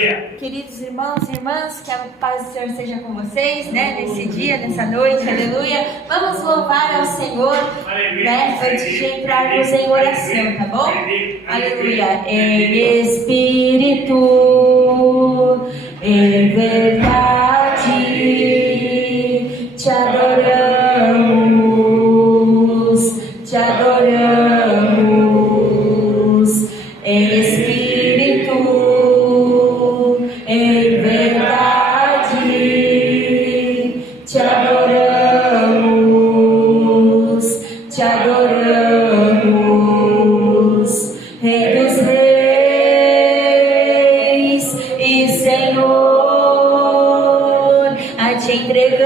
Aleluia. Queridos irmãos e irmãs, que a paz do Senhor seja com vocês, né? Nesse dia, nessa noite, aleluia. Vamos louvar ao Senhor, né? Antes de entrarmos em oração, tá bom? Aleluia. Em espírito, em verdade, te adoramos, te adoramos. Em espírito, em verdade, te adoramos, te adoramos, Rei dos Reis e Senhor, a te entregamos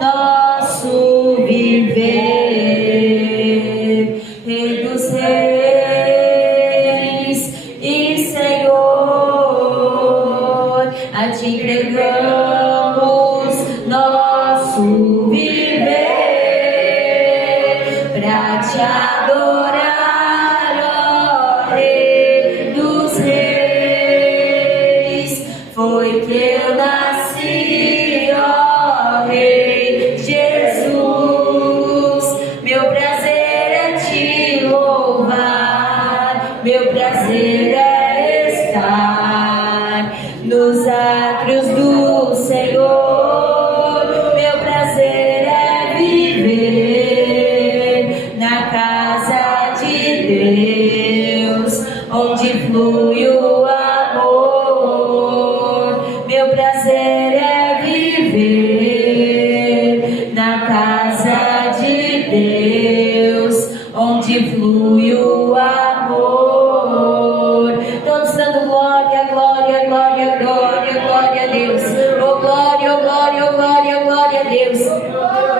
nosso viver, Rei dos Reis e Senhor, a te entregamos nosso viver, pra te adorar, ó Rei dos Reis. Foi que eu nasci, ó Rei Jesus. Meu prazer é te louvar, meu prazer é estar nos átrios do Senhor. Meu prazer é viver na casa de Deus, onde flui o amor. Meu prazer é viver na casa de Deus, onde flui o amor. Todos dando glória, glória, glória, glória, glória a Deus. Oh glória, oh glória, oh glória, oh glória a Deus.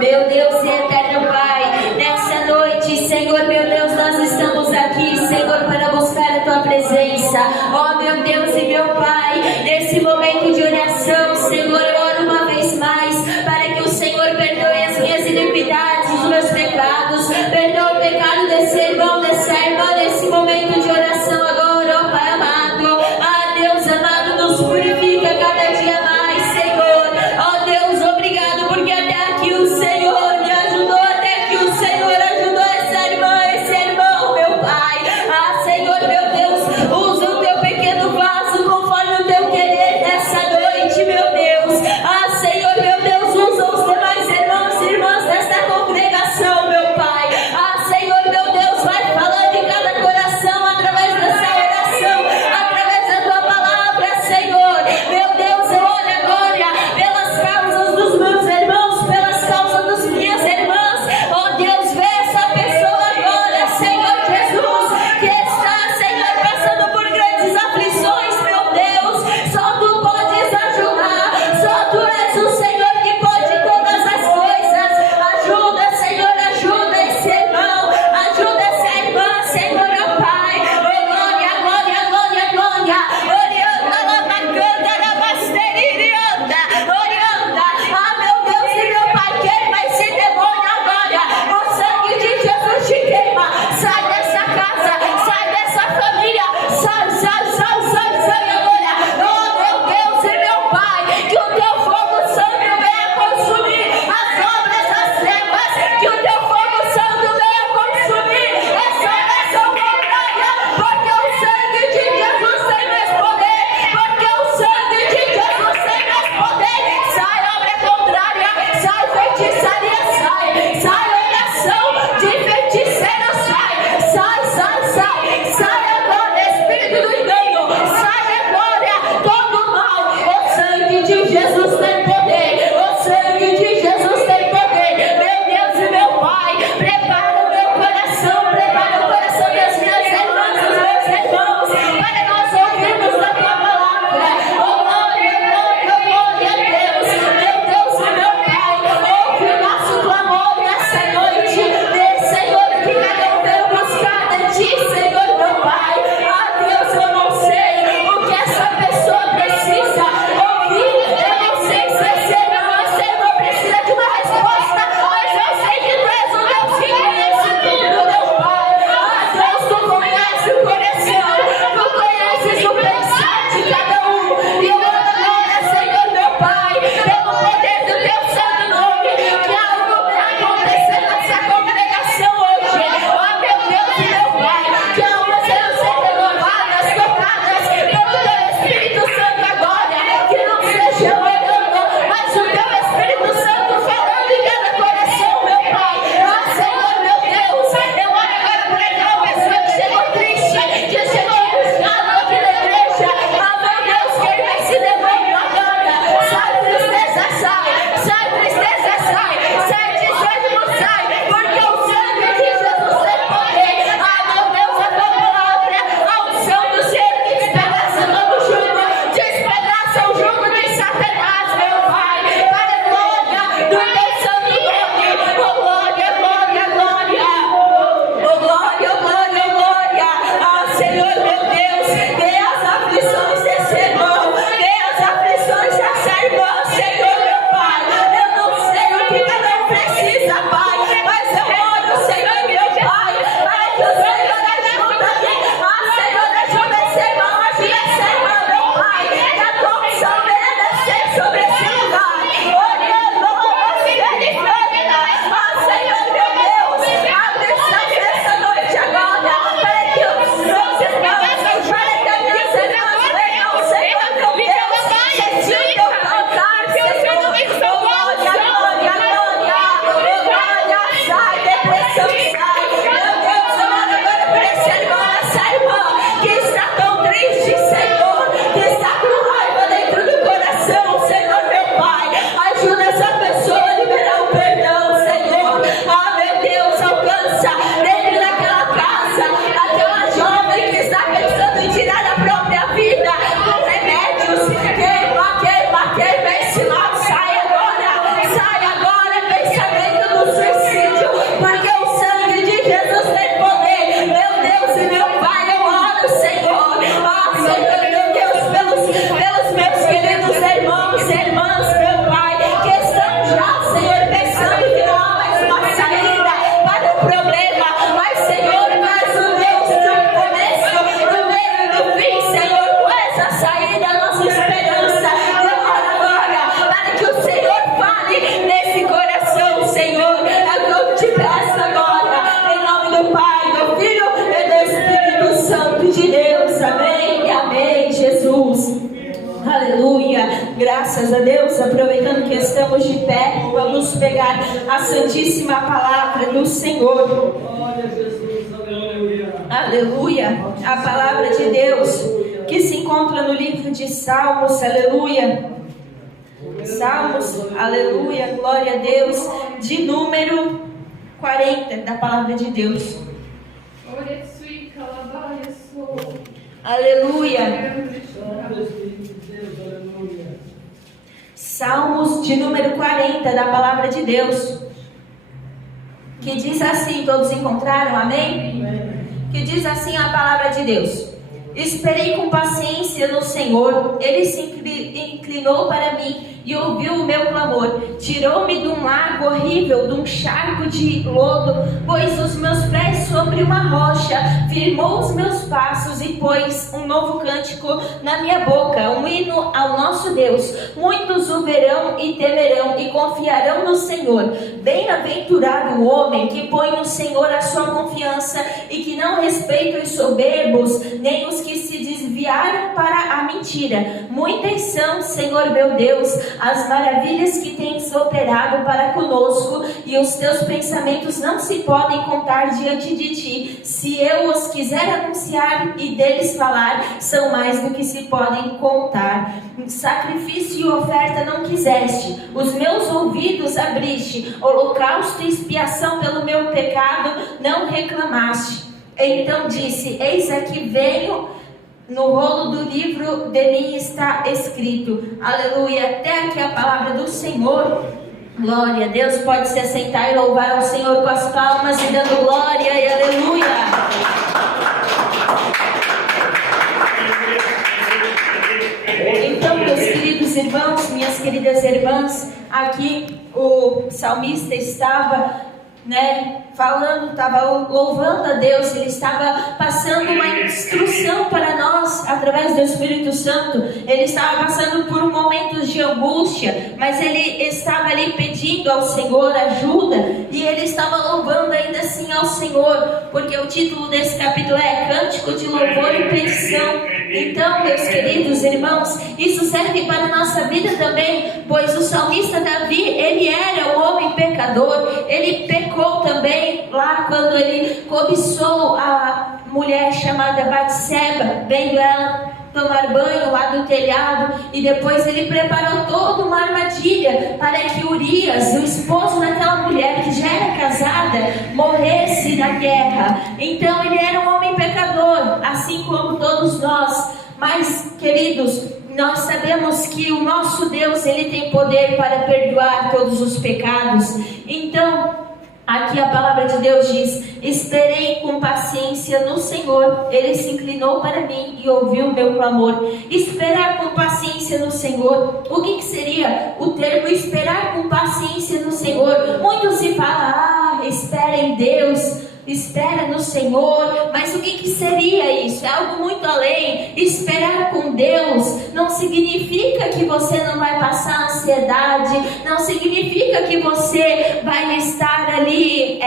Meu Deus e eterno Pai, nessa noite, Senhor, meu Deus, nós estamos aqui, Senhor, para buscar a Tua presença. Oh meu Deus e meu Pai, nesse momento de oração, Senhor, eu oro uma vez mais para que o Senhor perdoe as minhas iniquidades, os meus pecados, perdoe o pecado desse irmão, dessa irmã, nesse momento de oração agora, ó Pai amado. Ah, Deus amado, nos purifica cada dia mais, Senhor. Ó Deus, obrigado, porque até aqui o Senhor me ajudou, até que o Senhor ajudou essa irmã, esse irmão, meu Pai. Ah, Senhor, meu Deus, usa o Teu pequeno vaso conforme o Teu querer nessa noite, meu Deus. Jesus. Aleluia, graças a Deus. Aproveitando que estamos de pé, vamos pegar a santíssima palavra do Senhor. Aleluia, a palavra de Deus que se encontra no livro de Salmos. Aleluia, Salmos, aleluia, glória a Deus, de número 40 da palavra de Deus. Aleluia. Salmos de número 40 da palavra de Deus, que diz assim, todos encontraram? Amém? Que diz assim a palavra de Deus: esperei com paciência no Senhor, Ele se inclinou para mim e ouviu o meu clamor. Tirou-me de um lago horrível, de um charco de lodo, pôs os meus pés sobre uma rocha, firmou os meus passos e pôs um novo cântico na minha boca, um hino ao nosso Deus. Muitos o verão e temerão e confiarão no Senhor. Bem-aventurado o homem que põe no Senhor a sua confiança e que não respeita os soberbos, nem os que se desviaram para a mentira. Muitas são, Senhor meu Deus, as maravilhas que tens operado para conosco, e os teus pensamentos não se podem contar diante de ti. Se eu os quiser anunciar e deles falar, são mais do que se podem contar. Sacrifício e oferta não quiseste, os meus ouvidos abriste, holocausto e expiação pelo meu pecado não reclamaste. Então disse: eis aqui venho, no rolo do livro de mim está escrito. Aleluia, até aqui a palavra do Senhor. Glória a Deus. Pode se assentar e louvar ao Senhor com as palmas e dando glória e aleluia. Então, meus queridos irmãos, minhas queridas irmãs, aqui o salmista estava falando, estava louvando a Deus. Ele estava passando uma instrução para nós através do Espírito Santo. Ele estava passando por momentos de angústia, mas ele estava ali pedindo ao Senhor ajuda, e ele estava louvando ainda assim ao Senhor, porque o título desse capítulo é Cântico de Louvor e Petição. Então, meus queridos irmãos, isso serve para a nossa vida também, pois o salmista Davi, ele era um homem pecador. Ele pecou também lá quando ele cobiçou a mulher chamada Batseba, vendo ela tomar banho lá do telhado, e depois ele preparou toda uma armadilha para que Urias, o esposo daquela mulher que já era casada, morresse na guerra. Então ele era um homem pecador, assim como todos nós. Mas, queridos, nós sabemos que o nosso Deus, Ele tem poder para perdoar todos os pecados. Então, aqui a palavra de Deus diz: esperei com paciência no Senhor, Ele se inclinou para mim e ouviu o meu clamor. Esperar com paciência no Senhor, o que seria o termo esperar com paciência no Senhor? Muitos se falam: espera em Deus, espera no Senhor, mas o que seria isso? É algo muito além. Esperar com Deus não significa que você não vai passar ansiedade, não significa que você vai estar ali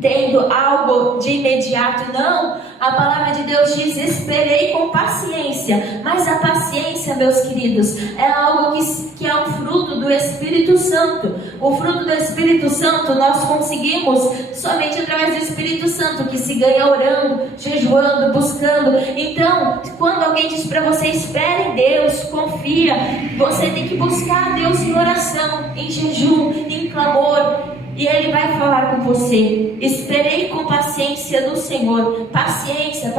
tendo algo de imediato. Não, a palavra de Deus diz: esperei com paciência. Mas a paciência, meus queridos, é algo que é um fruto do Espírito Santo. O fruto do Espírito Santo nós conseguimos somente através do Espírito Santo, que se ganha orando, jejuando, buscando. Então, quando alguém diz para você: espere em Deus, confia, você tem que buscar a Deus em oração, em jejum, em clamor, e Ele vai falar com você. Esperei com paciência no Senhor. Paciência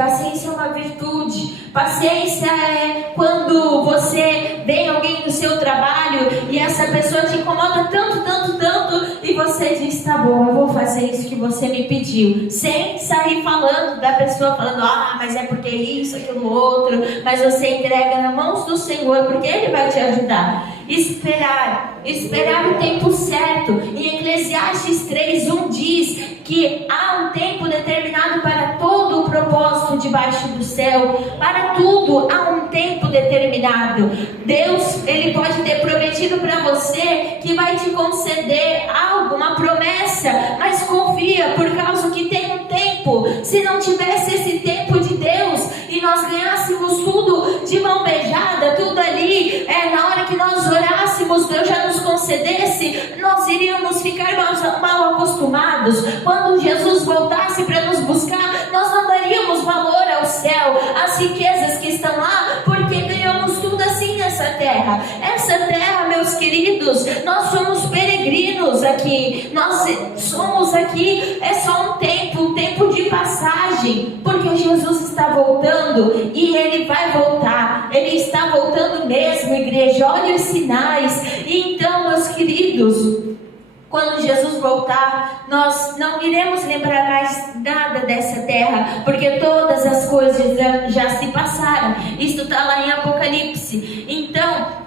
é uma virtude. Paciência é quando você vê alguém no seu trabalho e essa pessoa te incomoda tanto, e você diz: tá bom, eu vou fazer isso que você me pediu, sem sair falando da pessoa, falando: mas é porque isso, aquilo, outro. Mas você entrega nas mãos do Senhor, porque Ele vai te ajudar. Esperar o tempo certo. Em Eclesiastes 3:1 diz que há um tempo determinado para todo o propósito debaixo do céu. Para tudo há um tempo determinado. Deus, Ele pode ter prometido para você que vai te conceder algo, uma promessa, mas confia, por causa que tem um tempo. Se não tivesse esse tempo de Deus e nós ganhássemos tudo de mão beijada, tudo ali, na hora que nós orássemos, Deus já nos concedesse, nós iríamos ficar mal acostumados. Quando Jesus voltasse para nos buscar, nós não daríamos valor ao céu, às riquezas que estão lá, porque ganhamos tudo assim nessa terra. Essa terra, meus queridos, nós somos peregrinos aqui, nós somos aqui, é só um tempo de passagem, porque Jesus está voltando e Ele vai voltar, Ele está voltando mesmo, igreja, olha os sinais. E então, meus queridos, quando Jesus voltar, nós não iremos lembrar mais nada dessa terra, porque todas as coisas já se passaram. Isso está lá em Apocalipse. Então,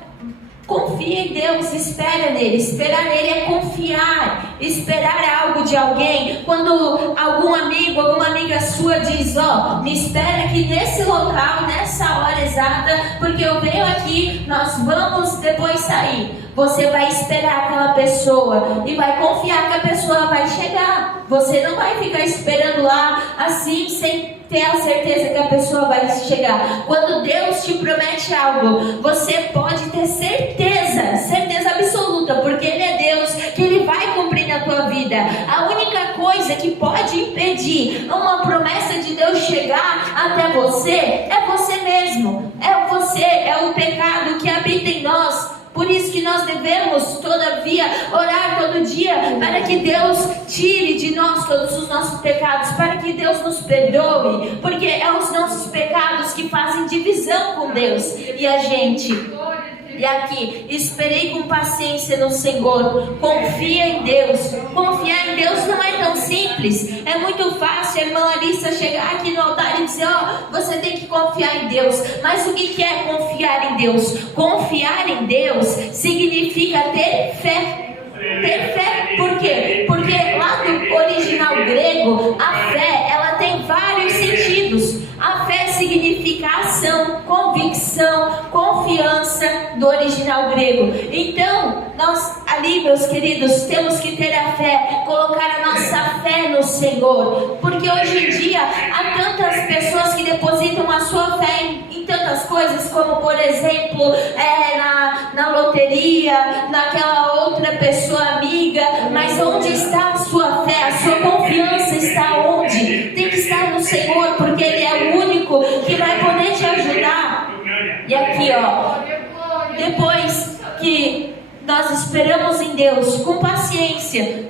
confia em Deus, espera nele. Esperar nele é confiar. Esperar algo de alguém. Quando algum amigo, alguma amiga sua diz: me espera aqui nesse local, nessa hora exata, porque eu venho aqui, nós vamos depois sair. Você vai esperar aquela pessoa e vai confiar que a pessoa vai chegar. Você não vai ficar esperando lá assim, sem ter a certeza que a pessoa vai chegar. Quando Deus te promete algo, você pode ter certeza absoluta, porque Ele é Deus, que Ele vai cumprir na tua vida. A única coisa que pode impedir uma promessa de Deus chegar até você é você mesmo, é você, é o pecado que habita em nós. Por isso que nós devemos, todavia, orar todo dia para que Deus tire de nós todos os nossos pecados, para que Deus nos perdoe, porque é os nossos pecados que fazem divisão com Deus e a gente. E aqui, esperei com paciência no Senhor, confia em Deus. Confiar em Deus não é tão simples, é muito fácil a irmã Larissa chegar aqui no altar e dizer: você tem que confiar em Deus. Mas o que é confiar em Deus? Confiar em Deus significa ter fé. Ter fé, por quê? Porque lá no original grego, a fé, ela tem vários sentidos. A fé significa ação, convicção, confiança do original grego. Então, nós ali, meus queridos, temos que ter a fé, colocar a nossa fé no Senhor. Porque hoje em dia, há tantas pessoas que depositam a sua fé em tantas coisas, como por exemplo, na loteria, naquela outra pessoa amiga. Mas onde está a sua fé? A sua confiança está onde? Tem que estar no Senhor, porque Ele é o único que vai poder te ajudar. E aqui, depois que nós esperamos em Deus com paciência,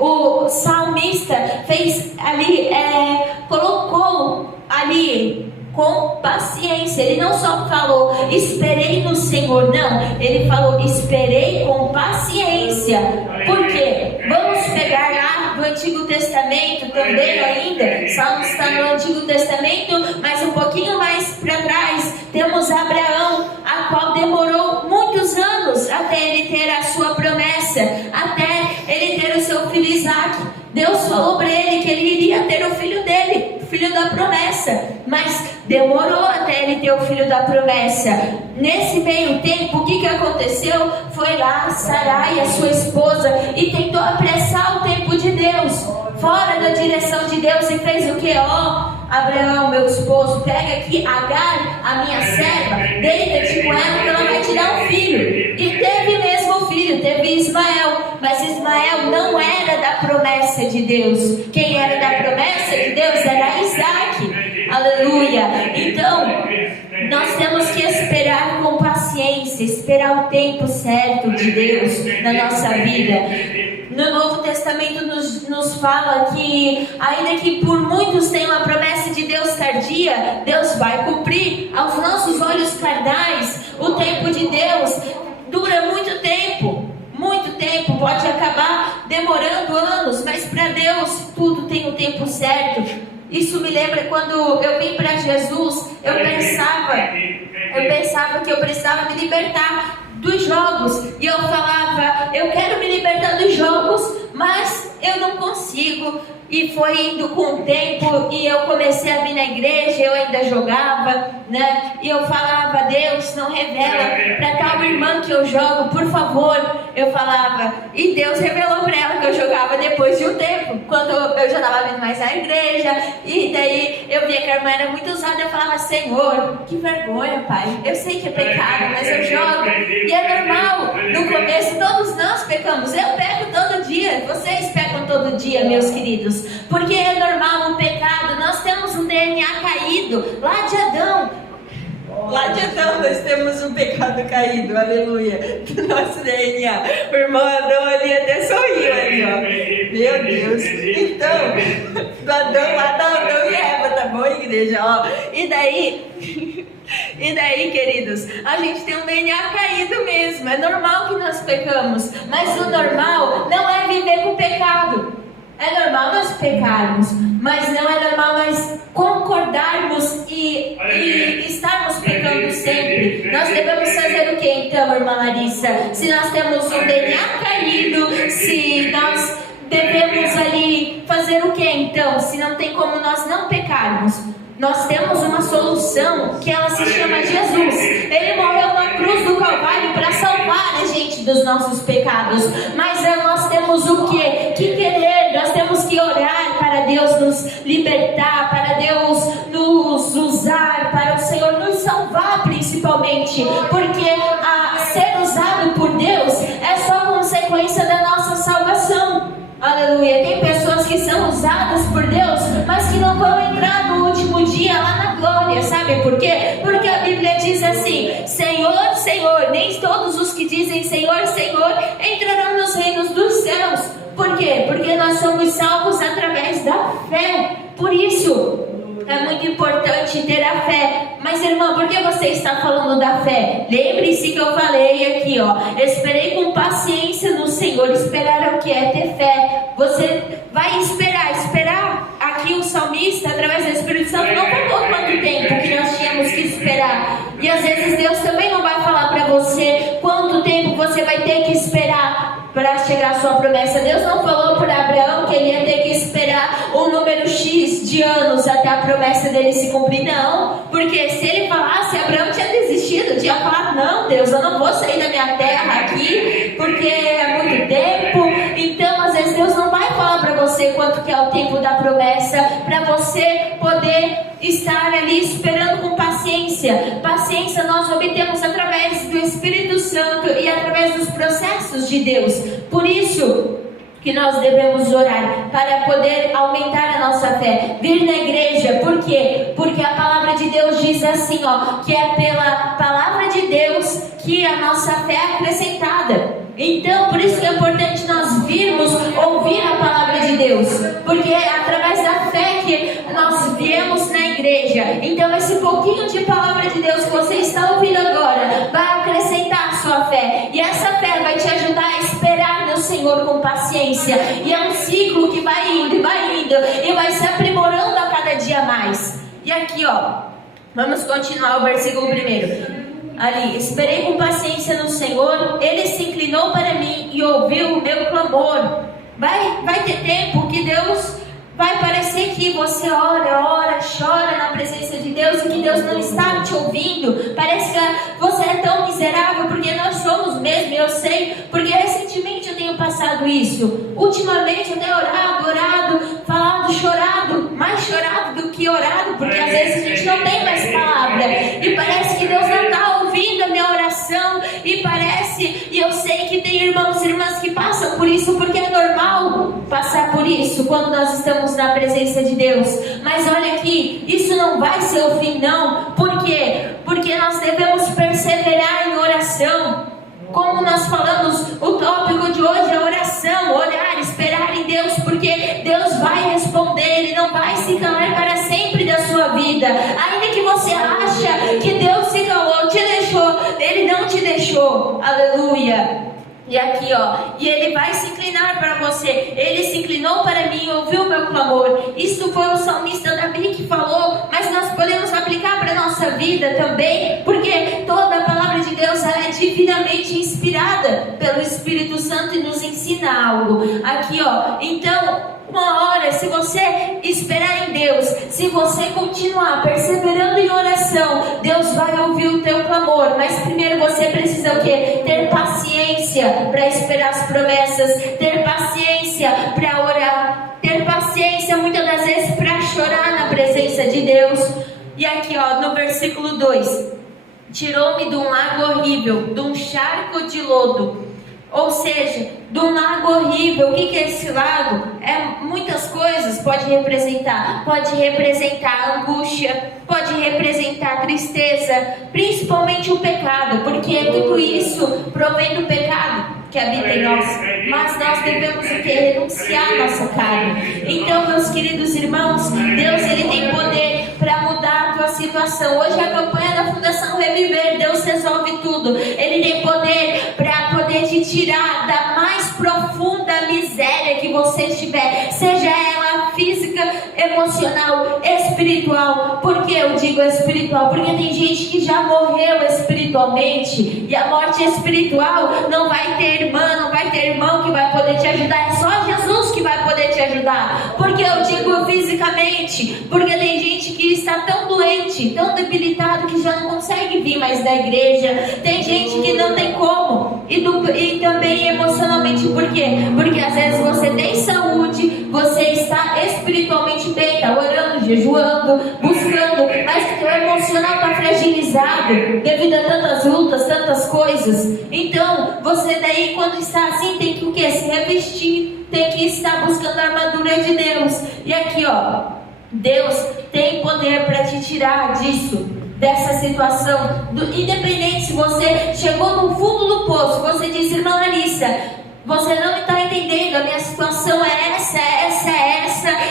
o salmista fez ali, colocou ali com paciência. Ele não só falou esperei no Senhor, não, ele falou esperei com paciência. Por quê? Vamos pegar lá do Antigo Testamento também ainda. Salmos está no Antigo Testamento, mas um pouquinho mais para trás temos Abraão, a qual demorou muitos anos até ele ter a sua promessa, até ele ter o seu filho Isaac. Deus falou para ele que ele iria ter o filho dele, o filho da promessa, mas demorou até ele ter o filho da promessa. Nesse meio tempo, o que aconteceu? Foi lá Sarai, a sua esposa, e tentou apressar o tempo de Deus, fora da direção de Deus, e fez o que? Abraão, meu esposo, pega aqui Agar, a minha serva, deita-te com ela que ela vai te dar um filho. E teve mesmo o filho, teve Ismael, mas Ismael não era da promessa de Deus. Quem era da promessa de Deus era Isaac. Aleluia. Então, nós temos que esperar com paciência, esperar o tempo certo de Deus na nossa vida. No Novo Testamento nos fala que, ainda que por muitos tenham a promessa de Deus tardia, Deus vai cumprir. Aos nossos olhos carnais, o tempo de Deus dura muito tempo, pode acabar demorando anos, mas para Deus tudo tem o tempo certo. Isso me lembra quando eu vim para Jesus, eu pensava que eu precisava me libertar dos jogos, e eu falava, eu quero me libertar dos jogos, mas eu não consigo. E foi indo com o tempo, e eu comecei a vir na igreja, eu ainda jogava, né? E eu falava, Deus, não revela para tal irmã que eu jogo, por favor. Eu falava, e Deus revelou para ela que eu jogava depois de um tempo, quando eu já estava vindo mais na igreja. E daí eu via que a irmã era muito usada, eu falava, Senhor, que vergonha, Pai, eu sei que é pecado, mas eu jogo. E é normal, no começo todos nós pecamos, eu peco todo dia, vocês pecam todo dia, meus queridos. Porque é normal o pecado, nós temos um DNA caído, lá de Adão. Lá de Adão nós temos um pecado caído, aleluia, do nosso DNA. O irmão Adão ali até sorriu ali, ó. Meu Deus. Então, do Adão lá da Adão e Eva, tá bom, igreja? Ó. E daí, queridos, a gente tem um DNA caído mesmo. É normal que nós pecamos, mas o normal não é viver com o pecado. É normal nós pecarmos, mas não é normal nós concordarmos e estarmos pecando sempre. Nós devemos fazer o que então, irmã Larissa? Se nós temos um DNA caído, se nós devemos ali fazer o que então? Se não tem como nós não pecarmos, nós temos uma solução que ela se chama Jesus. Ele morreu na cruz do Calvário para salvar a gente dos nossos pecados. Mas nós temos o quê? Que querer, nós temos que orar para Deus nos libertar, para Deus nos usar, para o Senhor nos salvar principalmente. Porque ser usado por Deus é só consequência da nossa salvação. Aleluia. Tem pessoas que são usadas por Deus, mas que não vão entrar no último dia lá na glória. Sabe por quê? Porque a Bíblia diz assim: Senhor, Senhor, nem todos os que dizem Senhor, Senhor entrarão nos reinos dos céus. Por quê? Porque nós somos salvos através da fé. Por isso é muito importante ter a fé. Mas irmã, por que você está falando da fé? Lembre-se que eu falei aqui, ó. Esperei com paciência no Senhor. Esperar é o que? É ter fé. Você vai esperar. Aqui o salmista, através do Espírito Santo, não falou quanto tempo que nós tínhamos que esperar. E às vezes Deus também não vai falar para você quanto tempo você vai ter que esperar para chegar a sua promessa. Deus não falou para Abraão que ele ia ter que esperar um número X de anos até a promessa dele se cumprir, não. Porque se ele falasse, Abraão tinha desistido, tinha falado, não, Deus, eu não vou sair da minha terra aqui, porque é muito tempo. Então, às vezes, Deus não vai falar para você quanto que é o tempo da promessa, para você poder estar ali esperando com paciência. Paciência nós obtemos através do Espírito Santo e através dos processos de Deus. Por isso que nós devemos orar, para poder aumentar a nossa fé, vir na igreja. Por quê? Porque a palavra de Deus diz assim, ó, que é pela palavra de Deus que a nossa fé é acrescentada. Então, por isso que é importante nós virmos ouvir a palavra de Deus, porque é através da fé que nós viemos na igreja. Então, esse pouquinho de palavra de Deus que você está ouvindo agora vai acrescentar a sua fé, e essa fé vai te ajudar a esperar no Senhor com paciência. E é um ciclo que vai indo e vai se aprimorando a cada dia mais. E aqui, ó, vamos continuar o versículo 1. Ali, esperei com paciência no Senhor, Ele se inclinou para mim e ouviu o meu clamor. Vai ter tempo que Deus vai parecer que você ora, chora na presença de Deus e que Deus não está te ouvindo. Parece que você é tão miserável, porque nós somos mesmo, eu sei, porque recentemente eu tenho passado isso. Ultimamente eu tenho orado, falado, chorado, mais chorado do que orado, porque às vezes a gente não tem mais palavra e parece que Deus não está ouvindo a minha oração, e eu sei que tem irmãos e irmãs que passam por isso, porque é normal passar por isso quando nós estamos na presença de Deus. Mas olha aqui, isso não vai ser o fim, não. Por quê? Porque nós devemos perseverar em oração. Como nós falamos, o tópico de hoje é oração, orar, esperar em Deus, porque Deus vai responder, Ele não vai se calar para sempre da sua vida. Ainda que você acha que Deus se calou, te deixou, Ele não te deixou. Aleluia. E aqui, ó, e Ele vai se inclinar para você. Ele se inclinou para mim e ouviu o meu clamor. Isso foi o salmista Davi que falou, mas nós podemos aplicar para a nossa vida também, porque toda a palavra de Deus ela é divinamente inspirada pelo Espírito Santo e nos ensina algo. Aqui, ó, então, uma hora, se você esperar em Deus, se você continuar perseverando em oração, Deus vai ouvir o teu clamor. Mas primeiro você precisa o quê? Ter paciência para esperar as promessas, ter paciência para orar, ter paciência muitas das vezes para chorar na presença de Deus. E aqui, ó, no versículo 2: tirou-me de um lago horrível, de um charco de lodo. Ou seja, de um lago horrível. O que é esse lago? É muitas coisas. Pode representar angústia, pode representar tristeza, principalmente o pecado, porque tudo isso provém do pecado que habita em nós. Mas nós devemos o que? Renunciar a nossa carne. Então, meus queridos irmãos, Deus, Ele tem poder para mudar a tua situação. Hoje a campanha da Fundação Reviver, Deus resolve tudo. Ele tem poder para poder te tirar da mais profunda miséria que você estiver, seja ela física, emocional, espiritual. Por que eu digo espiritual? Porque tem gente que já morreu espiritualmente, e a morte espiritual não vai ter irmã, não vai ter irmão que vai poder te ajudar. É só Jesus que vai poder te ajudar. Porque eu digo fisicamente, porque tem gente que está tão doente, tão debilitado, que já não consegue vir mais da igreja. Tem gente que não tem como. E também emocionalmente. Por quê? Porque às vezes você tem saúde, você está espiritualmente bem, está orando, jejuando, buscando, mas o teu emocional está fragilizado devido a tantas lutas, tantas coisas. Então, você daí, quando está assim, tem que o quê? Se revestir, tem que estar buscando a armadura de Deus. E aqui, ó, Deus tem poder para te tirar disso, dessa situação, independente se você chegou no fundo do poço, você diz: irmã Larissa, você não está entendendo, a minha situação é essa,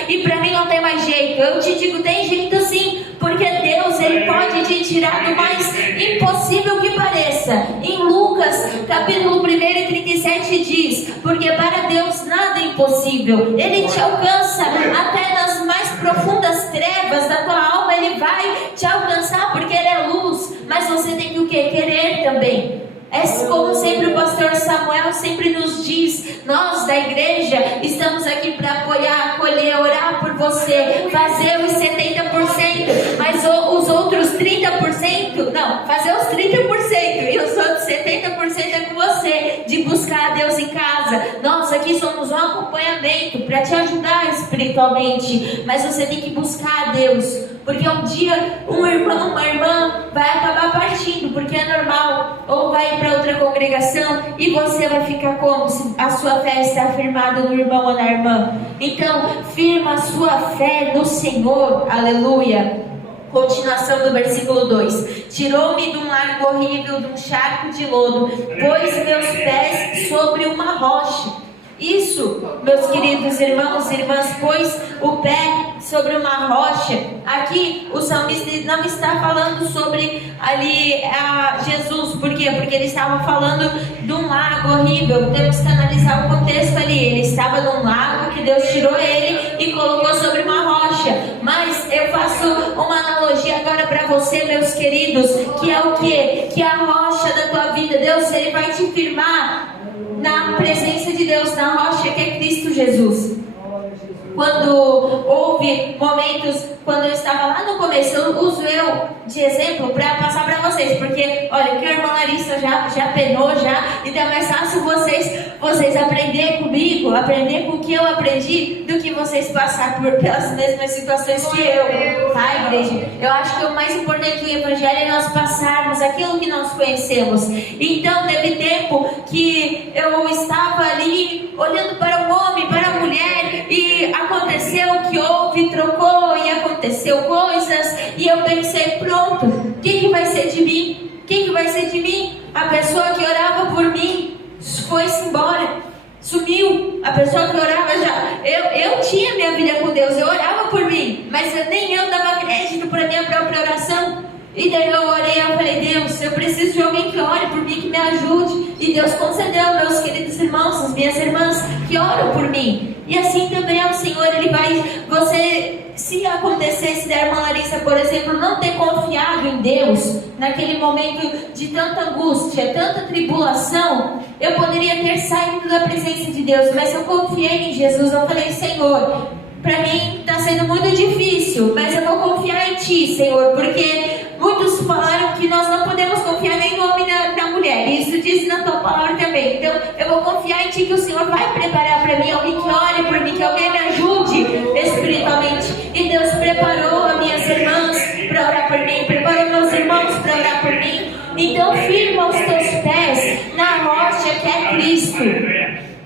e para mim não tem mais jeito. Eu te digo, tem jeito sim, porque Deus, Ele pode te tirar do mais impossível que pareça. Em Lucas, capítulo 1:37 diz: porque para Deus nada é impossível. Ele te alcança até nas mais profundas trevas da tua alma, Ele vai te alcançar, porque Ele é luz. Mas você tem que o quê? Querer também. É como sempre o pastor Samuel sempre nos diz: nós da igreja estamos aqui para apoiar, acolher, orar por você, fazer os 70%, mas os outros 30%, não, fazer os 30% e os outros 70% é com você, de buscar a Deus em casa. Nós aqui somos um acompanhamento para te ajudar espiritualmente, mas você tem que buscar a Deus, porque um dia um irmão, uma irmã vai acabar partindo, porque é normal, ou vai para outra congregação, e você vai ficar como? Se a sua fé está firmada no irmão ou na irmã. Então, firma a sua fé no Senhor, aleluia. Continuação do versículo 2: tirou-me de um lago horrível, de um charco de lodo, pôs meus pés sobre uma rocha. Isso, meus queridos irmãos e irmãs, pôs o pé sobre uma rocha. Aqui o salmista não está falando sobre ali Jesus. Por quê? Porque ele estava falando de um lago horrível. Temos que analisar o contexto ali. Ele estava num lago que Deus tirou ele e colocou sobre uma rocha. Mas eu faço uma analogia agora para você, meus queridos, que é o quê? Que é a rocha da tua vida. Deus, Ele vai te firmar na presença de Deus, na rocha que é Cristo Jesus. Quando houve momentos, quando eu estava lá no começo, eu uso eu de exemplo para passar para vocês, porque olha, que a irmã Larissa já penou então é mais fácil vocês aprender comigo, aprender com o que eu aprendi, do que vocês passar pelas mesmas situações que eu, tá, igreja? Eu acho que o mais importante do evangelho é nós passarmos aquilo que nós conhecemos. Então teve tempo que eu estava ali olhando para o homem, para a mulher, e aconteceu o que houve, trocou e aconteceu coisas, e eu pensei: pronto, o que vai ser de mim? O que vai ser de mim? A pessoa que orava por mim foi-se embora, sumiu. A pessoa que orava eu tinha minha vida com Deus, eu orava por mim, mas nem eu dava crédito para minha própria oração. E daí eu orei, eu falei: Deus, eu preciso de alguém que ore por mim, que me ajude. E Deus concedeu, meus queridos irmãos, as minhas irmãs que oram por mim. E assim também é o Senhor, Ele vai, você se acontecesse da irmã Larissa, por exemplo, não ter confiado em Deus, naquele momento de tanta angústia, tanta tribulação, eu poderia ter saído da presença de Deus, mas eu confiei em Jesus. Eu falei: Senhor, para mim está sendo muito difícil, mas eu vou confiar em Ti, Senhor, porque muitos falaram que nós não podemos confiar nem no homem nem na mulher. Isso diz na Tua palavra também. Então eu vou confiar em Ti, que o Senhor vai preparar para mim alguém que ore por mim, que alguém me ajude espiritualmente. E Deus preparou as minhas irmãs para orar por mim, preparou meus irmãos para orar por mim. Então firma os teus pés na rocha que é Cristo.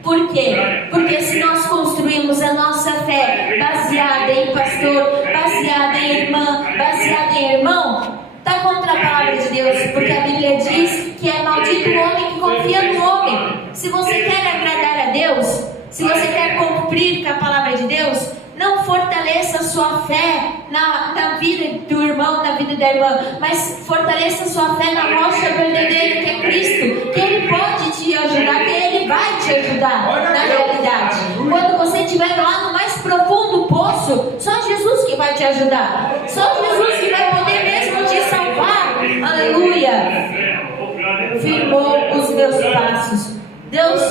Por quê? Porque se nós construímos a nossa fé baseada em pastor, baseada em irmã, baseada em irmão, está contra a palavra de Deus, porque a Bíblia diz que é maldito o homem que confia no homem. Se você quer agradar a Deus, se você quer cumprir com a palavra de Deus, não fortaleça a sua fé na vida do irmão, na vida da irmã, mas fortaleça a sua fé na rocha verdadeira que é Cristo, que Ele pode te ajudar, que Ele vai te ajudar na realidade. Quando você estiver lá no mais profundo poço, só Jesus que vai te ajudar, só Jesus que vai poder mesmo te salvar. Aleluia! Firmou os meus passos. Deus,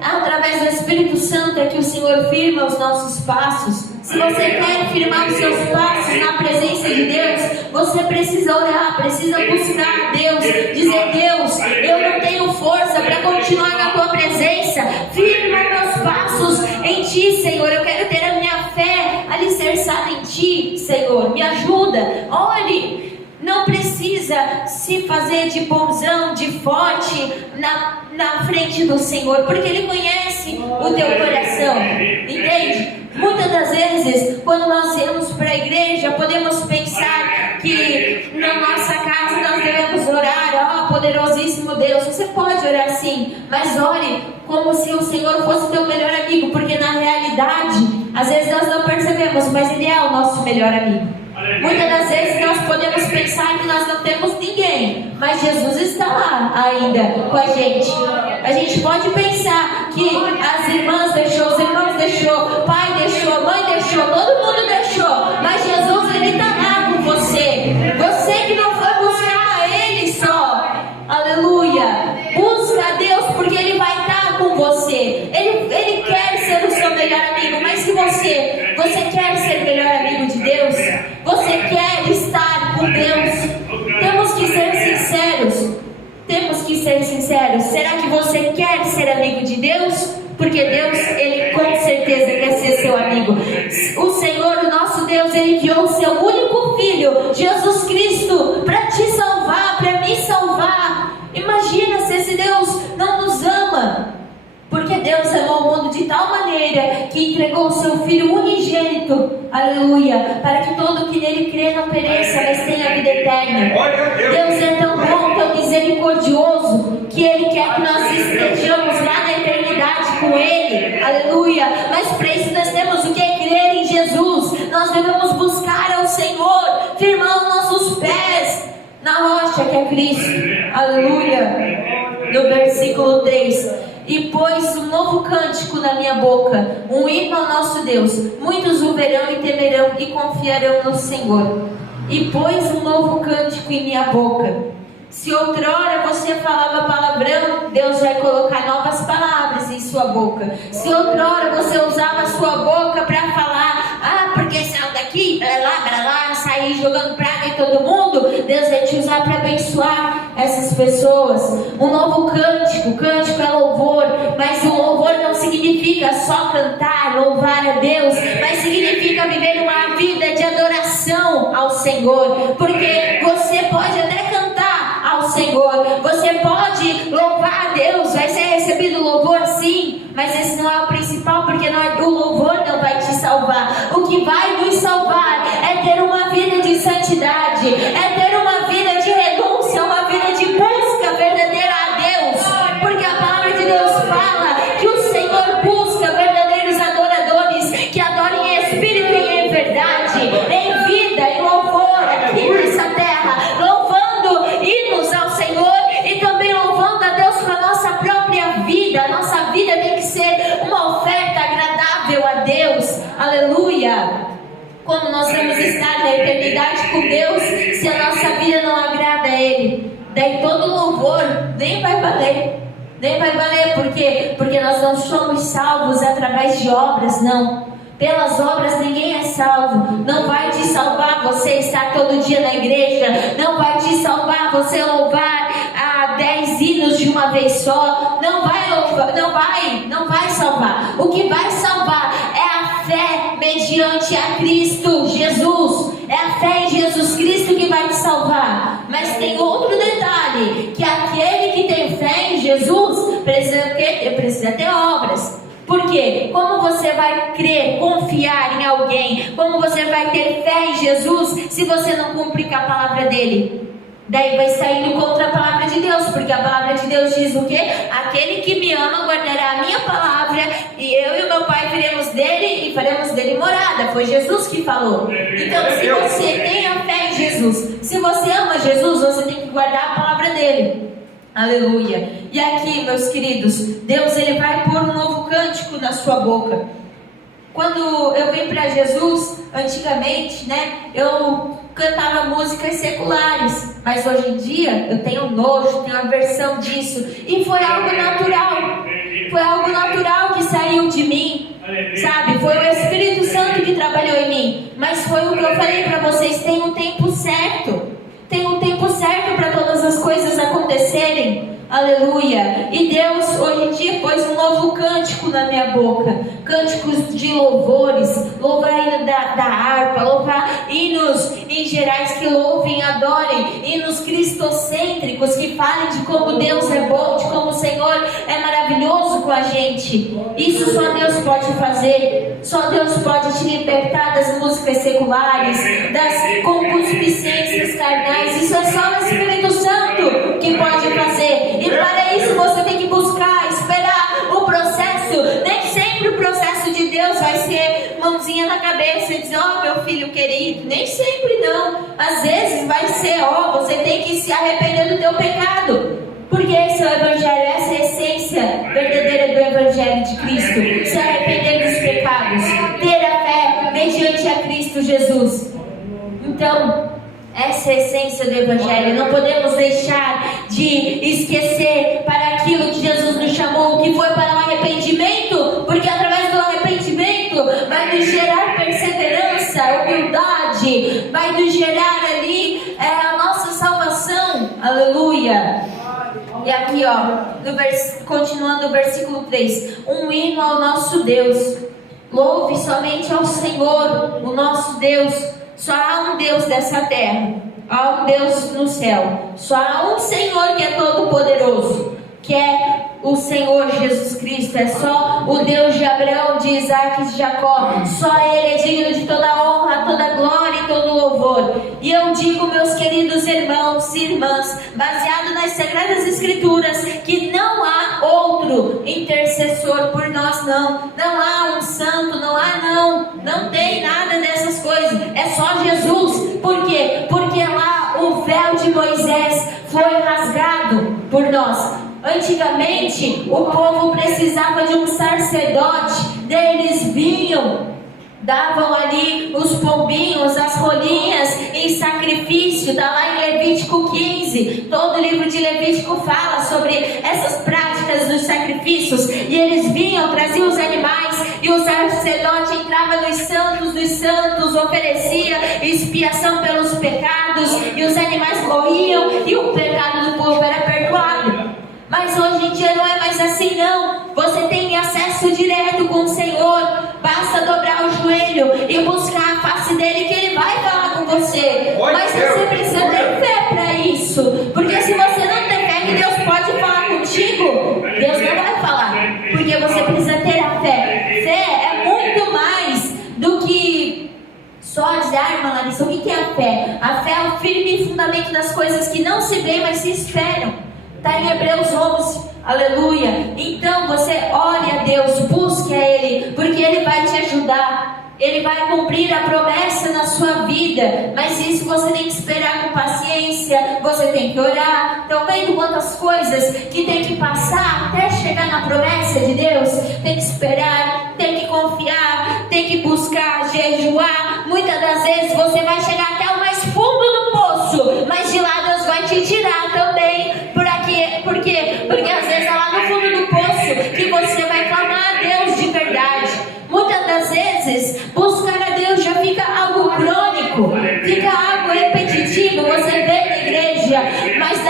através do Espírito Santo, é que o Senhor firma os nossos passos. Se você quer firmar os seus passos na presença de Deus, você precisa orar, precisa buscar a Deus, dizer: Deus, eu não tenho força para continuar na Tua presença, firma meus passos em Ti, Senhor. Eu quero ter a minha fé alicerçada em Ti, Senhor, me ajuda. Olhe, não precisa se fazer de bonzão, de forte na frente do Senhor, porque Ele conhece o teu coração, entende? Muitas das vezes, quando nós viemos para a igreja, podemos pensar que na nossa casa nós devemos orar: ó poderosíssimo Deus. Você pode orar sim, mas ore como se o Senhor fosse teu melhor amigo, porque na realidade, às vezes nós não percebemos, mas Ele é o nosso melhor amigo. Muitas das vezes nós podemos pensar que nós não temos ninguém, mas Jesus está lá ainda com a gente. A gente pode pensar que as irmãs deixou, os irmãos deixou, o pai deixou, a mãe deixou, todo mundo deixou, mas Jesus, Ele está lá com você. Você que não foi buscar a Ele só. Aleluia! Busca a Deus, porque Ele vai estar com você. Ele quer ser o seu melhor amigo. Mas se você quer ser melhor amigo de Deus, você quer estar com Deus, temos que ser sinceros. Temos que ser sinceros. Será que você quer ser amigo de Deus? Porque Deus, Ele com certeza quer ser seu amigo. O Senhor, o nosso Deus, Ele enviou o seu único Filho, Jesus Cristo, para te salvar, para me salvar. Imagina se esse Deus não nos ama. Porque Deus amou o mundo de tal maneira que entregou o seu Filho unigênito, aleluia, para que todo que nele crê não pereça, mas tenha vida eterna. Deus é tão bom, tão misericordioso, que Ele quer que nós estejamos lá na eternidade com Ele, aleluia. Mas para isso nós temos o que? Crer em Jesus. Nós devemos buscar ao Senhor, firmar os nossos pés na rocha que é Cristo, aleluia. No versículo 3: e pôs um novo cântico na minha boca, um hino ao nosso Deus. Muitos o verão e temerão e confiarão no Senhor. E pôs um novo cântico em minha boca. Se outrora você falava palavrão, Deus vai colocar novas palavras em sua boca. Se outrora você usava a sua boca para falar: porque saiu daqui, pra lá, sair jogando praga em todo mundo, Deus vai te usar para abençoar essas pessoas. Um novo cântico, cântico é louvor, mas o louvor não significa só cantar, louvar a Deus, mas significa viver uma vida de adoração ao Senhor, porque você pode até cantar ao Senhor, você pode louvar a Deus, vai ser recebido louvor sim, mas esse não é o principal, porque o louvor não vai te salvar. O que vai nos salvar é ter uma vida de santidade, é ter uma vida de renúncia, uma vida de busca verdadeira a Deus, porque a palavra de Deus fala que o Senhor busca verdadeiros adoradores que adorem em espírito e em verdade, em vida, em louvor aqui nessa terra. Louvor daí todo louvor nem vai valer. Nem vai valer, por quê? Porque nós não somos salvos através de obras, não. Pelas obras ninguém é salvo. Não vai te salvar você estar todo dia na igreja. Não vai te salvar você louvar 10 hinos de uma vez só. Não vai salvar. O que vai salvar é a fé mediante a Cristo Jesus. É a fé em Jesus Cristo que vai te salvar. Mas tem outro detalhe, que aquele que tem fé em Jesus precisa ter obras. Por quê? Como você vai crer, confiar em alguém? Como você vai ter fé em Jesus se você não cumprir com a palavra dele? Daí vai sair contra a palavra de Deus, porque a palavra de Deus diz o quê? Aquele que me ama guardará a minha palavra, e eu e o meu Pai viremos dele e faremos dele morada. Foi Jesus que falou. Então, se você tem a fé em Jesus, se você ama Jesus, você tem que guardar a palavra dele. Aleluia. E aqui, meus queridos, Deus ele vai pôr um novo cântico na sua boca. Quando eu vim para Jesus, antigamente, eu cantava músicas seculares, mas hoje em dia eu tenho nojo, tenho aversão disso, e foi algo natural que saiu de mim, sabe? Foi o Espírito Santo que trabalhou em mim, mas foi o que eu falei para vocês, tem um tempo certo para todas as coisas acontecerem. Aleluia. E Deus hoje em dia pôs um novo cântico na minha boca, cânticos de louvores, louvar hino da harpa, louvar hinos em gerais que louvem e adorem, hinos cristocêntricos que falem de como Deus é bom, de como o Senhor é maravilhoso com a gente. Isso só Deus pode fazer. Só Deus pode te libertar das músicas seculares, das concupiscências carnais. Isso é só o Espírito Santo que pode fazer. E para isso você tem que buscar, esperar o processo. Nem sempre o processo de Deus vai ser mãozinha na cabeça e dizer, meu filho querido. Nem sempre não. Às vezes vai ser, você tem que se arrepender do teu pecado. Porque esse é o Evangelho, essa é a essência verdadeira do Evangelho de Cristo. Se arrepender dos pecados, ter a fé mediante a Cristo Jesus. Então, essa é a essência do Evangelho. Não podemos deixar de esquecer para aquilo que Jesus nos chamou, que foi para o arrependimento, porque através do arrependimento vai nos gerar perseverança, humildade, vai nos gerar ali a nossa salvação. Aleluia. E aqui, continuando o versículo 3, um hino ao nosso Deus. Louve somente ao Senhor, o nosso Deus. Só há um Deus dessa terra, há um Deus no céu. Só há um Senhor que é todo poderoso, que é o Senhor Jesus Cristo. É só o Deus de Abraão, de Isaac e de Jacó. Só Ele é digno de toda honra, toda glória e todo louvor. E eu digo, meus queridos irmãos e irmãs, baseado nas Sagradas Escrituras, que não há outro intercessor por nós, não há um santo, não tem nada dessas coisas, é só Jesus. Por quê? Porque lá o véu de Moisés foi rasgado por nós. Antigamente o povo precisava de um sacerdote, eles vinham, davam ali os pombinhos, as rolinhas em sacrifício. Está lá em Levítico 15. Todo o livro de Levítico fala sobre essas práticas dos sacrifícios. E eles vinham, traziam os animais, e o sacerdote entrava nos santos dos santos, oferecia expiação pelos pecados, e os animais morriam e o pecado do povo era perdoado. Mas hoje em dia não é mais assim, não. Você tem acesso direto com o Senhor. Basta dobrar o joelho e buscar a face dele, que ele vai falar com você. Mas você precisa ter fé para isso. Porque se você não tem fé que Deus pode falar contigo, Deus não vai falar. Porque você precisa ter a fé. Fé é muito mais do que só dizer, irmã Larissa, o que é a fé? A fé é o firme fundamento das coisas que não se veem, mas se esperam. Está em Hebreus 11, aleluia. Então você ore a Deus, busque a Ele, porque Ele vai te ajudar. Ele vai cumprir a promessa na sua vida. Mas isso você tem que esperar com paciência. Você tem que orar. Estão vendo quantas coisas que tem que passar até chegar na promessa de Deus? Tem que esperar, tem que confiar, tem que buscar, jejuar. Muitas das vezes você vai chegar até o mais fundo do poço, mas de lá Deus vai te tirar também.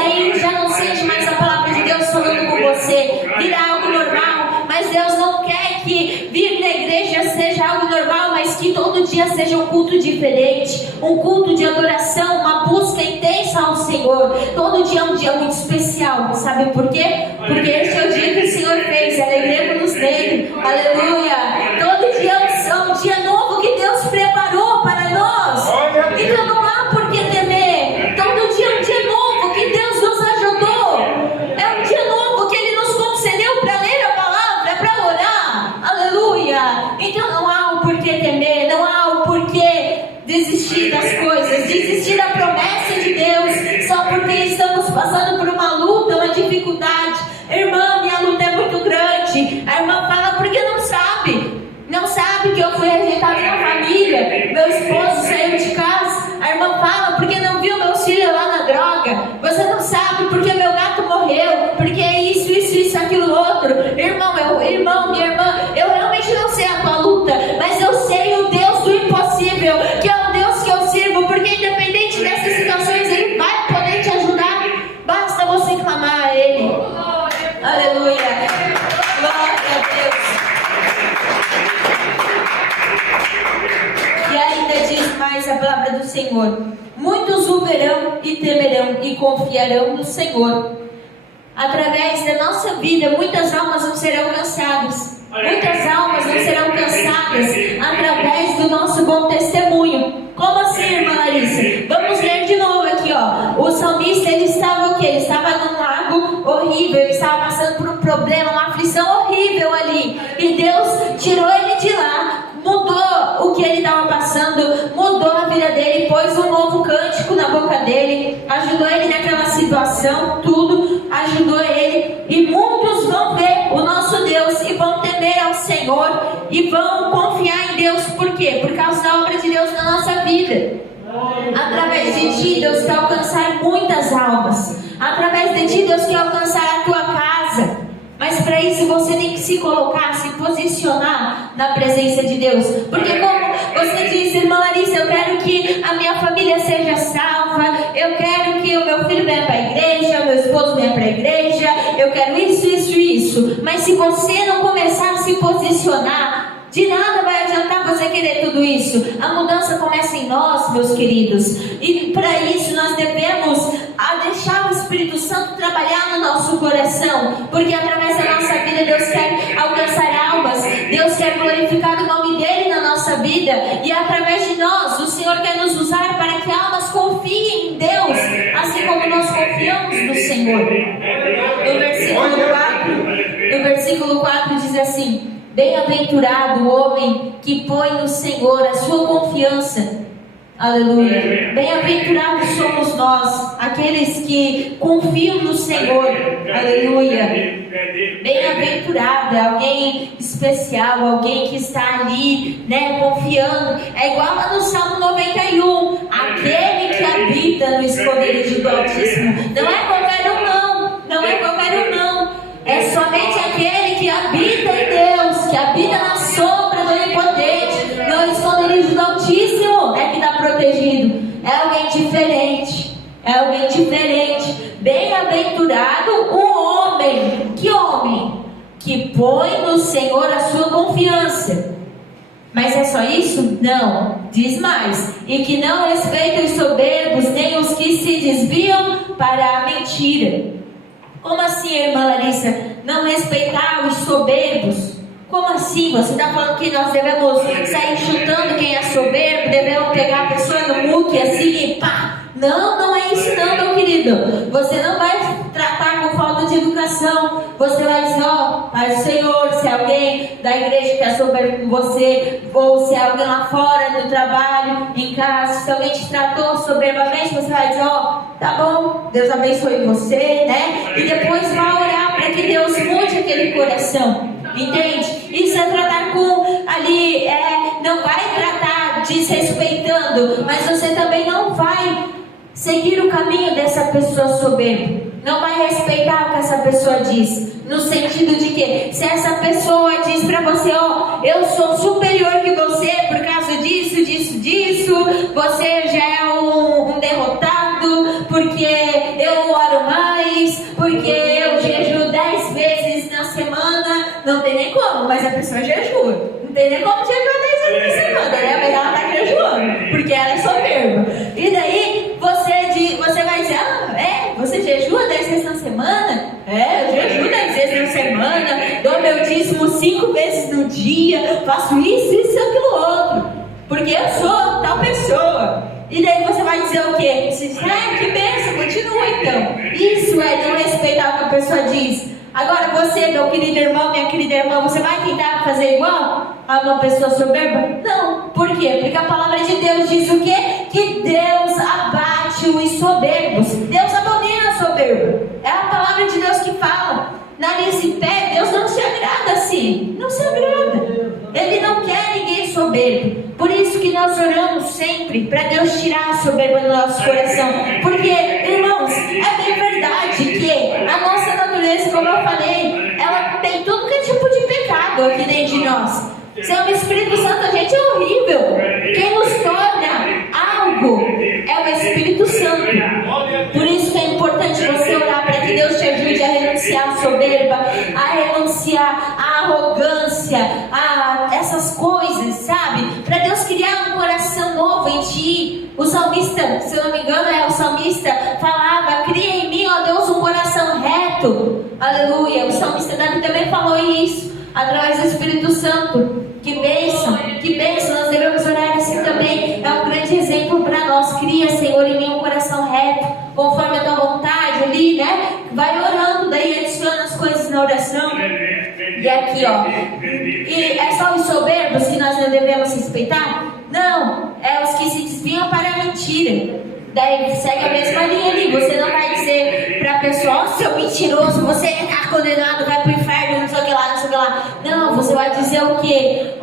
aí já não seja mais a palavra de Deus falando com você, virá algo normal. Mas Deus não quer que vir na igreja seja algo normal, mas que todo dia seja um culto diferente, um culto de adoração, uma busca intensa ao Senhor. Todo dia é um dia muito especial, sabe por quê? Porque este é o dia que o Senhor fez, alegremos-nos nele, aleluia. Todo dia é um dia novo que Deus preparou para nós, então não há por que temer. Todo dia é um dia novo que Deus nos ajudou, é um dia novo que Ele nos concedeu para ler a palavra, para orar, aleluia. Então não há o porquê temer, não há o porquê desistir das coisas, desistir da promessa de Deus, só porque estamos passando por uma luta, uma dificuldade. Irmã, minha luta é muito grande. A irmã fala porque não sabe que eu fui rejeitada na família, meu esposo saiu de casa. A irmã fala porque não viu meus filhos lá na droga. Você não sabe porque meu gato morreu, porque é isso, aquilo outro. Irmão, minha irmã, eu realmente não sei a tua luta, mas eu sei o Deus do impossível, que é o Deus que eu sirvo, porque independente dessas situações, Ele vai poder te ajudar. Basta você clamar a Ele. Aleluia. Glória a Deus. E ainda diz mais a palavra do Senhor: muitos o verão e temerão e confiarão no Senhor. Através da nossa vida, muitas almas vão ser alcançadas. Muitas almas vão ser alcançadas através do nosso bom testemunho. Como assim, irmã Larissa? Vamos ler de novo aqui, ó. O salmista, ele estava o quê? Ele estava num lago horrível, ele estava passando por um problema, uma aflição horrível ali. E Deus tirou ele de lá, mudou o que ele estava passando, mudou a vida dele, pôs um novo cântico na boca dele, ajudou ele naquela situação, tudo, ajudou ele. E muitos vão ver o nosso Deus e vão temer ao Senhor e vão confiar em Deus. Por quê? Por causa da obra de Deus na nossa vida. Através de ti, Deus quer alcançar muitas almas. Através de ti, Deus quer alcançar a tua casa. Mas para isso você tem que se colocar, se posicionar na presença de Deus. Porque como você disse, irmã Larissa, eu quero que a minha família seja salva, eu quero que o meu filho venha para a igreja, o meu esposo venha para a igreja, eu quero isso. Mas se você não começar a se posicionar, de nada vai adiantar você querer tudo isso. A mudança começa em nós, meus queridos. E para isso nós devemos deixar o Espírito Santo trabalhar no nosso coração. Porque através da nossa vida Deus quer alcançar almas. Deus quer glorificar o nome dEle na nossa vida. E através de nós, o Senhor quer nos usar para que almas confiem em Deus, assim como nós confiamos no Senhor. No versículo 4 diz assim: bem-aventurado o homem que põe no Senhor a sua confiança. Aleluia. Bem-aventurados somos nós, aqueles que confiam no Senhor. Aleluia. Bem-aventurado é alguém especial, alguém que está ali, confiando. É igual lá no Salmo 91, aquele que habita no esconderijo do Altíssimo. Não é qualquer um não é qualquer um não. É somente aquele que habita em Deus, que habita na sombra do Onipotente, no esconderijo do Altíssimo, é que está protegido. É alguém diferente. Bem-aventurado o homem. Que homem? Que põe no Senhor a sua confiança. Mas é só isso? Não. Diz mais: e que não respeita os soberbos, nem os que se desviam para a mentira. Como assim, irmã Larissa? Não respeitar os soberbos? Como assim? Você está falando que nós devemos sair chutando quem é soberbo, devemos pegar a pessoa no muque assim e pá? Não é isso não, meu querido. Você não vai tratar com falta de educação. Você vai dizer, Pai do Senhor, se alguém da igreja que é soberbo com você, ou se alguém lá fora, no trabalho, em casa, se alguém te tratou soberbamente, você vai dizer, tá bom, Deus abençoe você, E depois vai orar para que Deus mude aquele coração. Entende? Isso é tratar com ali, não vai tratar desrespeitando, mas você também não vai seguir o caminho dessa pessoa soberba. Não vai respeitar o que essa pessoa diz. No sentido de que, se essa pessoa diz pra você, eu sou superior que você por causa disso, você já é um derrotado, porque eu oro mais, porque eu jejuo 10 vezes na semana. Não tem nem como, mas a pessoa jejua. Não tem nem como jejuar 10 vezes na semana, né? Mas ela está jejuando, porque ela é soberba. E daí você vai dizer, você jejua 10 vezes na semana? Eu jejuo 10 vezes na semana, dou meu dízimo 5 vezes no dia, faço isso, aquilo outro, porque eu sou tal pessoa. E daí você vai dizer o quê? Que bênção, continua então. Isso é não respeitar o que a pessoa diz. Agora você, meu querido irmão, minha querida irmã, você vai tentar fazer igual a uma pessoa soberba? Não. Por quê? Porque a palavra de Deus diz o quê? Que Deus abate os soberbos. Deus abomina a soberba. É a palavra de Deus que fala. Nariz em pé, Deus não se agrada assim. Não se agrada. Ele não quer ninguém soberbo. Por isso que nós oramos sempre para Deus tirar a soberba do nosso coração. Porque, irmãos, é bem verdade que a nossa natureza, como eu falei, ela tem tudo que é tipo de pecado aqui dentro de nós. Sem o Espírito Santo, a gente é horrível. Quem nos torna algo é o Espírito Santo. Por isso que é importante você orar para que Deus te ajude a renunciar à soberba, a renunciar à arrogância, a essas coisas, sabe? Para Deus criar um coração novo em ti. O salmista, se eu não me engano, o salmista falava: cria em mim, ó Deus, um coração reto. Aleluia. O salmista Davi também falou isso através do Espírito Santo. Que bênção, nós devemos orar assim também. É um grande exemplo para nós. Cria, Senhor, em mim um coração reto, conforme a tua vontade ali, né? Vai orando, daí adiciona as coisas na oração. E aqui, ó, e é só os soberbos que nós não devemos respeitar? Não, é os que se desviam para a mentira. Daí segue a mesma linha ali. Você não vai dizer para a pessoa: seu mentiroso, você está condenado, vai para o inferno, não sei o que lá, não sei o que lá. Não, você vai dizer o quê?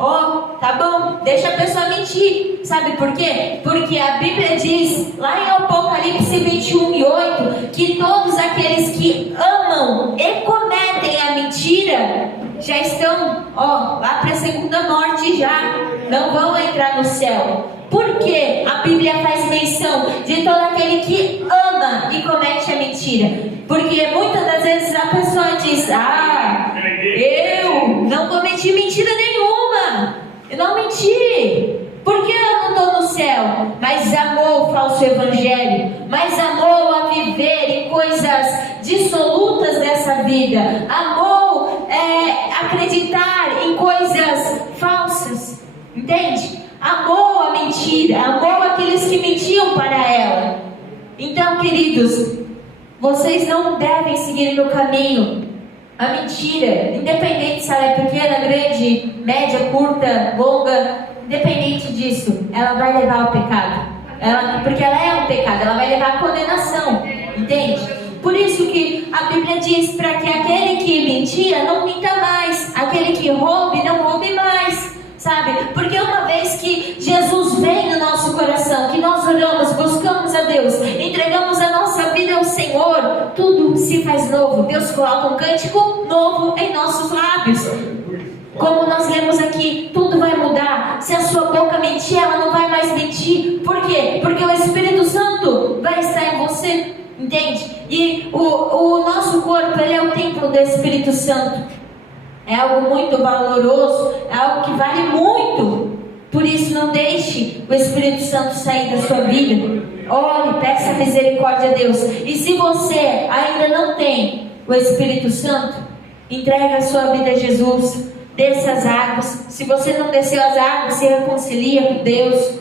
Tá bom, deixa a pessoa mentir. Sabe por quê? Porque a Bíblia diz lá em Apocalipse 21:8 que todos aqueles que amam e cometem a mentira já estão lá para a segunda morte, já não vão entrar no céu. Por que a Bíblia faz menção de todo aquele que ama e comete a mentira? Porque muitas das vezes a pessoa diz: eu não cometi mentira nenhuma, eu não menti, por que eu não estou no céu? Mas amou o falso evangelho, mas amou a viver em coisas dissolutas dessa vida, amou acreditar em coisas falsas, entende? Amou a mentira, amou aqueles que mentiam para ela. Então, queridos, vocês não devem seguir no caminho. A mentira, independente se ela é pequena, grande, média, curta, longa, independente disso, ela vai levar ao pecado. Porque ela é um pecado, ela vai levar à condenação, entende? Por isso que a Bíblia diz para que aquele que mentia não minta mais, aquele que roube não roube mais. Sabe? Porque uma vez que Jesus vem no nosso coração, que nós oramos, buscamos a Deus, entregamos a nossa vida ao Senhor, tudo se faz novo. Deus coloca um cântico novo em nossos lábios. Como nós lemos aqui, tudo vai mudar. Se a sua boca mentir, ela não vai mais mentir. Por quê? Porque o Espírito Santo vai estar em você, entende? E o nosso corpo, ele é o templo do Espírito Santo. É algo muito valoroso, é algo que vale muito. Por isso, não deixe o Espírito Santo sair da sua vida. Ore, peça misericórdia a Deus. E se você ainda não tem o Espírito Santo, entregue a sua vida a Jesus. Desça as águas. Se você não desceu as águas, se reconcilia com Deus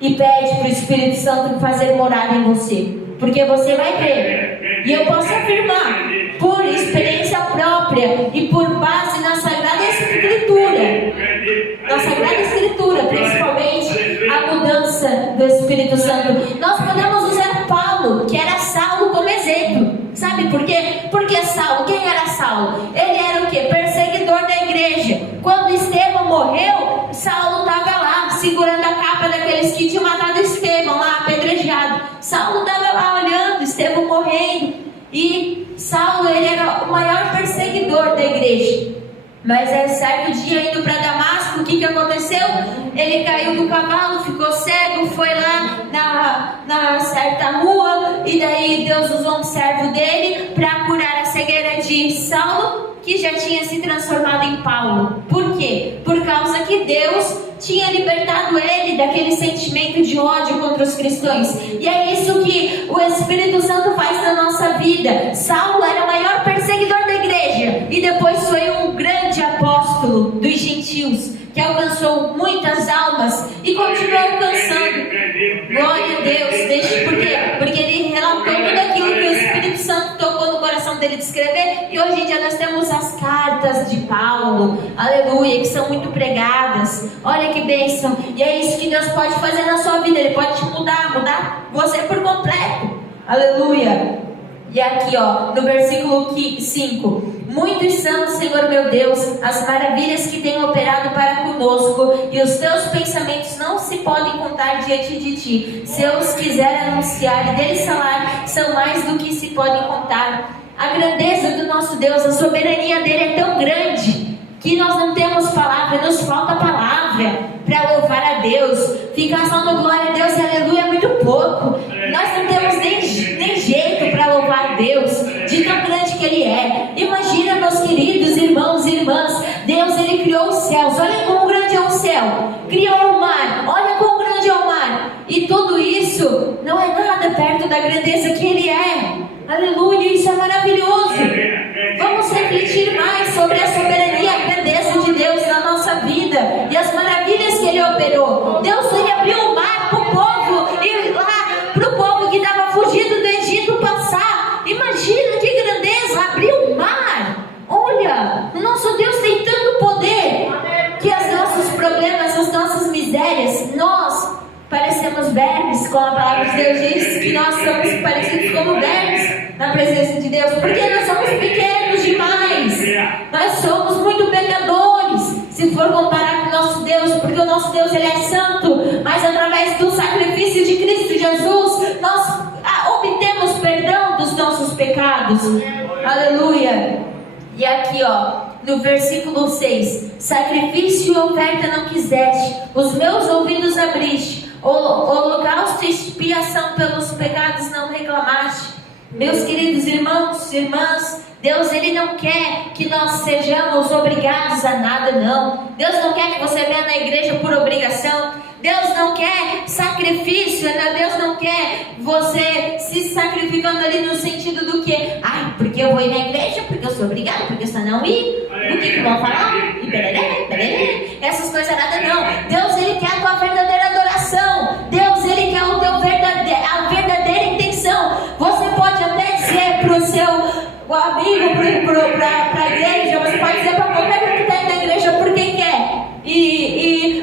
e pede para o Espírito Santo fazer morada em você. Porque você vai ver. E eu posso afirmar, por experiência própria e por base na Sagrada Escritura, principalmente a mudança do Espírito Santo. Nós podemos usar Paulo, que era Saulo, como exemplo. Sabe por quê? Porque Saulo, quem era Saulo? Ele era o quê? Perseguidor da igreja. Quando Estevão morreu, Saulo estava lá, segurando a capa daqueles que tinham matado Estevão, lá apedrejado. Saulo estava lá olhando, Estevão morrendo. E Saulo, ele era o maior perseguidor da igreja. Mas certo dia, indo para Damasco, o que aconteceu? Ele caiu do cavalo, ficou cego, foi lá na certa rua, e daí Deus usou um servo dele para curar a cegueira de Saulo, que já tinha se transformado em Paulo. Por quê? Por causa que Deus tinha libertado ele daquele sentimento de ódio contra os cristãos. E é isso que o Espírito Santo faz na nossa vida. Saulo era o maior perseguidor da igreja, e depois foi um grande apóstolo dos gentios, que alcançou muitas almas e continua alcançando. Glória a Deus. Por quê? Porque ele relatou tudo aquilo que o Espírito Santo tocou no coração dele de escrever. E hoje em dia nós temos as cartas de Paulo, aleluia, que são muito pregadas. Olha que bênção. E é isso que Deus pode fazer na sua vida. Ele pode te mudar você por completo. Aleluia. E aqui no versículo 5: muitos são, Senhor meu Deus, as maravilhas que tem operado para conosco, e os teus pensamentos não se podem contar diante de ti. Se eu os quiser anunciar e deles falar, são mais do que se podem contar. A grandeza do nosso Deus, a soberania dele é tão grande que nós não temos palavra, nos falta palavra para louvar a Deus. Ficar só no glória a Deus e aleluia é muito pouco. Nós não temos nem jeito para louvar a Deus, de tão grande que Ele é. Imagina, meus queridos irmãos e irmãs, Deus, Ele criou os céus. Olha quão grande é o céu. Criou o mar. Olha quão grande é o mar. E tudo isso não é nada perto da grandeza que Ele é. Aleluia, isso é maravilhoso. Vamos refletir mais sobre a soberania, a grandeza de Deus na nossa vida e as maravilhas que Ele operou. Deus, Ele abriu o mar para o povo, e lá para o povo que estava fugindo do Egito passar. Imagina que grandeza, abriu o mar. Olha, o nosso Deus tem tanto poder que os nossos problemas, as nossas misérias, nós parecemos vermes, como a palavra de Deus diz, que nós somos parecidos como vermes na presença de Deus, porque nós somos pequenos demais, nós somos muito pecadores, se for comparar com o nosso Deus, porque o nosso Deus, Ele é santo, mas através do sacrifício de Cristo Jesus, nós obtemos perdão dos nossos pecados. Aleluia. E aqui no versículo 6: sacrifício e oferta não quiseste, os meus ouvidos abriste, holocausto e expiação pelos pecados não reclamaste. Meus queridos irmãos e irmãs, Deus, Ele não quer que nós sejamos obrigados a nada, não. Deus não quer que você venha na igreja por obrigação. Deus não quer sacrifício, Deus não quer você se sacrificando ali no sentido do que, porque eu vou ir na igreja, porque eu sou obrigado, porque se eu não ir, o que vão falar? E pereré, essas coisas nada não. Deus, Ele quer a tua verdadeira adoração. Deus, Ele quer a verdadeira intenção. Você pode até dizer para o seu amigo, para a igreja, você pode dizer para qualquer um que está indo na igreja porque quer.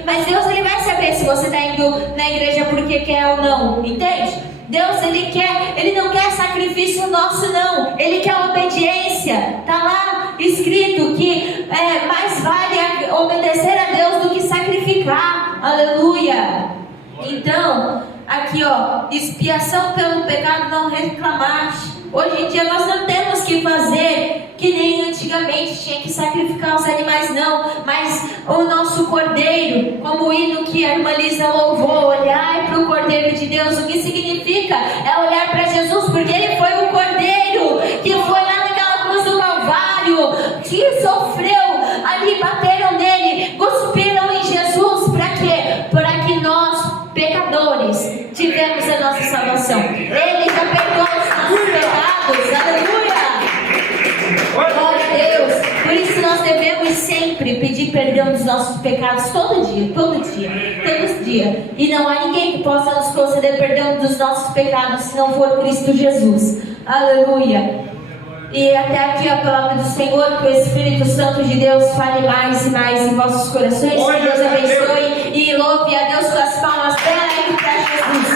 Mas Deus, Ele vai saber se você está indo na igreja porque quer ou não, entende? Deus, Ele não quer sacrifício nosso, não. Ele quer obediência. Está lá escrito que mais vale obedecer a Deus do que sacrificar. Aleluia. Então, aqui expiação pelo pecado não reclamaste. Hoje em dia nós não temos que fazer que nem antigamente, tinha que sacrificar os animais, não. Mas o nosso cordeiro, como o hino que a irmã Lisa louvou, olhar para o cordeiro de Deus, o que significa? É olhar para Jesus, porque Ele foi o cordeiro que foi lá naquela cruz do Calvário, que sofreu, ali bateram nele, cuspiram em Jesus, para quê? Para que nós, pecadores, tivemos a nossa salvação. Ele já perdoou os nossos pecados. Aleluia. Glória a Deus. Por isso nós devemos sempre pedir perdão dos nossos pecados todo dia. E não há ninguém que possa nos conceder perdão dos nossos pecados se não for Cristo Jesus. Aleluia. E até aqui a palavra do Senhor, que o Espírito Santo de Deus fale mais e mais em vossos corações. Que Deus abençoe e louve a Deus com as palmas bem alegres para Jesus.